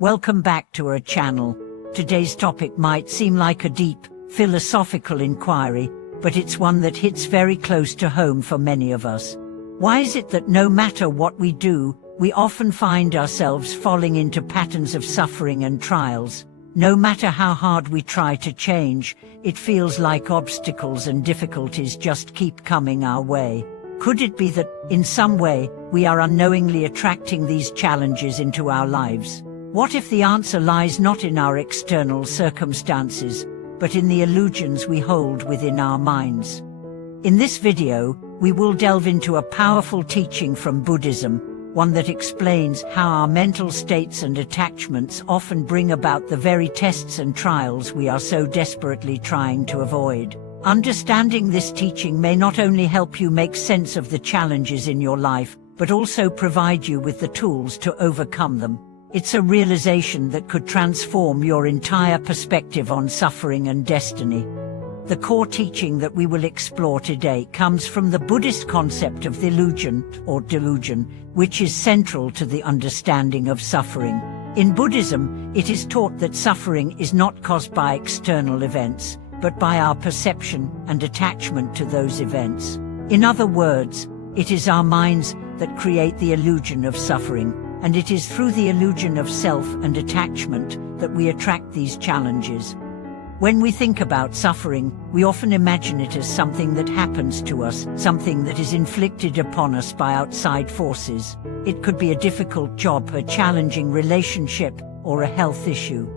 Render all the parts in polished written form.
Welcome back to our channel. Today's topic might seem like a deep, philosophical inquiry, but it's one that hits very close to home for many of us. Why is it that no matter what we do, we often find ourselves falling into patterns of suffering and trials? No matter how hard we try to change, it feels like obstacles and difficulties just keep coming our way. Could it be that, in some way, we are unknowingly attracting these challenges into our lives? What if the answer lies not in our external circumstances, but in the illusions we hold within our minds? In this video, we will delve into a powerful teaching from Buddhism, one that explains how our mental states and attachments often bring about the very tests and trials we are so desperately trying to avoid. Understanding this teaching may not only help you make sense of the challenges in your life, but also provide you with the tools to overcome them. It's a realization that could transform your entire perspective on suffering and destiny. The core teaching that we will explore today comes from the Buddhist concept of the illusion, or delusion, which is central to the understanding of suffering. In Buddhism, it is taught that suffering is not caused by external events, but by our perception and attachment to those events. In other words, it is our minds that create the illusion of suffering, and it is through the illusion of self and attachment that we attract these challenges. When we think about suffering, we often imagine it as something that happens to us, something that is inflicted upon us by outside forces. It could be a difficult job, a challenging relationship, or a health issue.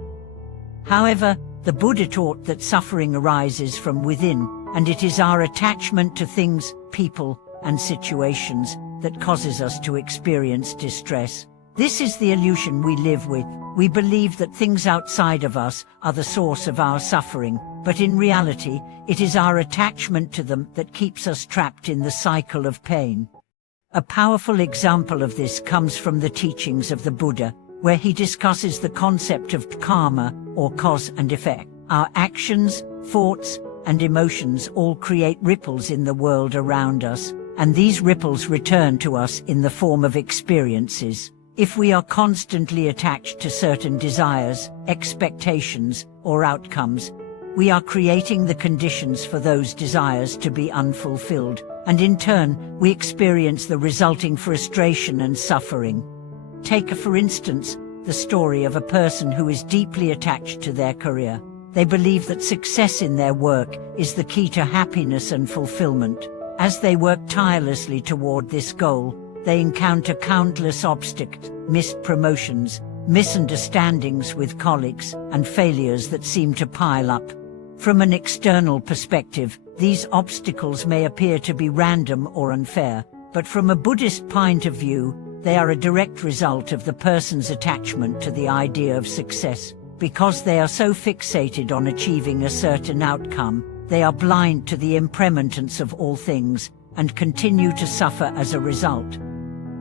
However, the Buddha taught that suffering arises from within, and it is our attachment to things, people, and situations that causes us to experience distress. This is the illusion we live with. We believe that things outside of us are the source of our suffering, but in reality, it is our attachment to them that keeps us trapped in the cycle of pain. A powerful example of this comes from the teachings of the Buddha, where he discusses the concept of karma, or cause and effect. Our actions, thoughts, and emotions all create ripples in the world around us, and these ripples return to us in the form of experiences. If we are constantly attached to certain desires, expectations, or outcomes, we are creating the conditions for those desires to be unfulfilled, and in turn, we experience the resulting frustration and suffering. Take, for instance, the story of a person who is deeply attached to their career. They believe that success in their work is the key to happiness and fulfillment. As they work tirelessly toward this goal, they encounter countless obstacles, missed promotions, misunderstandings with colleagues, and failures that seem to pile up. From an external perspective, these obstacles may appear to be random or unfair, but from a Buddhist point of view, they are a direct result of the person's attachment to the idea of success. Because they are so fixated on achieving a certain outcome, they are blind to the impermanence of all things, and continue to suffer as a result.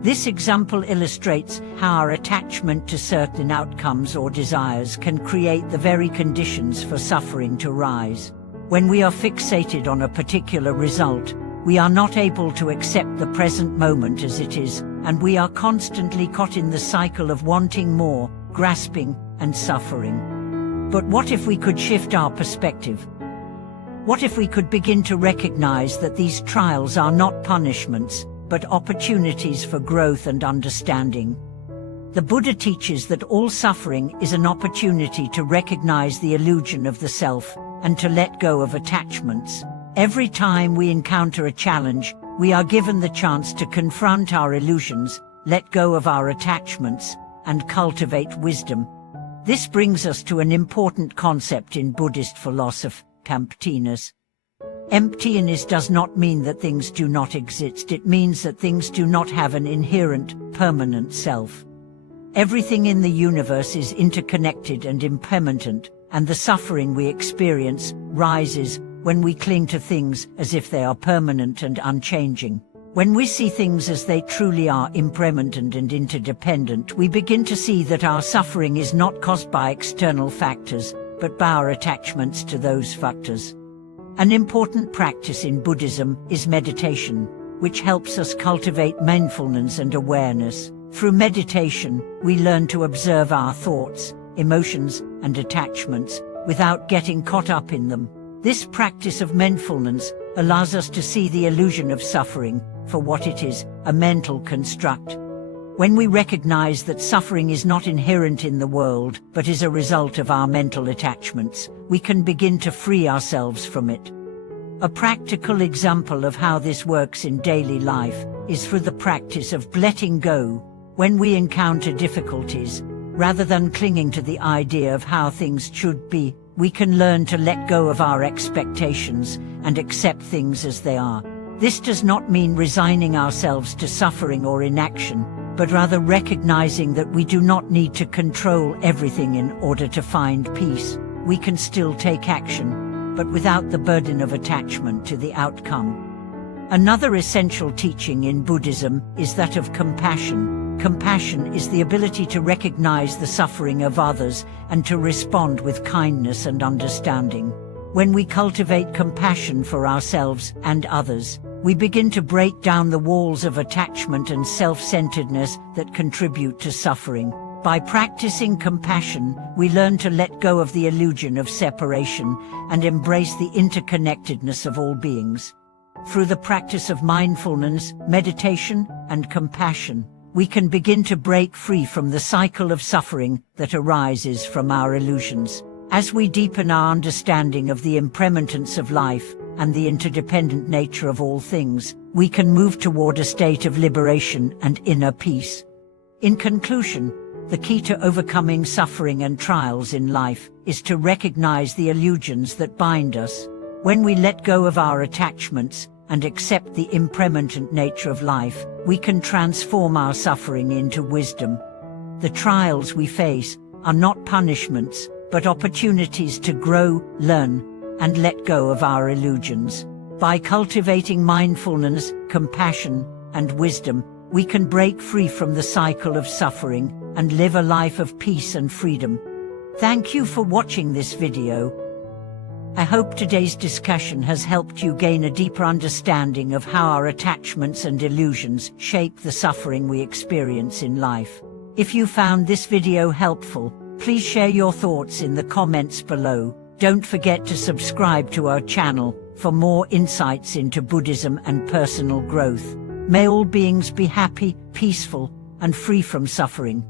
This example illustrates how our attachment to certain outcomes or desires can create the very conditions for suffering to rise. When we are fixated on a particular result, we are not able to accept the present moment as it is, and we are constantly caught in the cycle of wanting more, grasping, and suffering. But what if we could shift our perspective? What if we could begin to recognize that these trials are not punishments, but opportunities for growth and understanding? The Buddha teaches that all suffering is an opportunity to recognize the illusion of the self, and to let go of attachments. Every time we encounter a challenge, we are given the chance to confront our illusions, let go of our attachments, and cultivate wisdom. This brings us to an important concept in Buddhist philosophy, emptiness. Emptiness does not mean that things do not exist. It means that things do not have an inherent, permanent self. Everything in the universe is interconnected and impermanent, and the suffering we experience rises when we cling to things as if they are permanent and unchanging. When we see things as they truly are, impermanent and interdependent, we begin to see that our suffering is not caused by external factors, but by our attachments to those factors. An important practice in Buddhism is meditation, which helps us cultivate mindfulness and awareness. Through meditation, we learn to observe our thoughts, emotions, and attachments without getting caught up in them. This practice of mindfulness allows us to see the illusion of suffering for what it is, a mental construct. When we recognize that suffering is not inherent in the world, but is a result of our mental attachments, we can begin to free ourselves from it. A practical example of how this works in daily life is through the practice of letting go. When we encounter difficulties, rather than clinging to the idea of how things should be, we can learn to let go of our expectations and accept things as they are. This does not mean resigning ourselves to suffering or inaction, but rather recognizing that we do not need to control everything in order to find peace. We can still take action, but without the burden of attachment to the outcome. Another essential teaching in Buddhism is that of compassion. Compassion is the ability to recognize the suffering of others and to respond with kindness and understanding. When we cultivate compassion for ourselves and others, we begin to break down the walls of attachment and self-centeredness that contribute to suffering. By practicing compassion, we learn to let go of the illusion of separation and embrace the interconnectedness of all beings. Through the practice of mindfulness, meditation, and compassion, we can begin to break free from the cycle of suffering that arises from our illusions. As we deepen our understanding of the impermanence of life and the interdependent nature of all things, we can move toward a state of liberation and inner peace. In conclusion, the key to overcoming suffering and trials in life is to recognize the illusions that bind us. When we let go of our attachments and accept the impermanent nature of life, we can transform our suffering into wisdom. The trials we face are not punishments, but opportunities to grow, learn, and let go of our illusions. By cultivating mindfulness, compassion, and wisdom, we can break free from the cycle of suffering and live a life of peace and freedom. Thank you for watching this video. I hope today's discussion has helped you gain a deeper understanding of how our attachments and illusions shape the suffering we experience in life. If you found this video helpful, please share your thoughts in the comments below. Don't forget to subscribe to our channel for more insights into Buddhism and personal growth. May all beings be happy, peaceful, and free from suffering.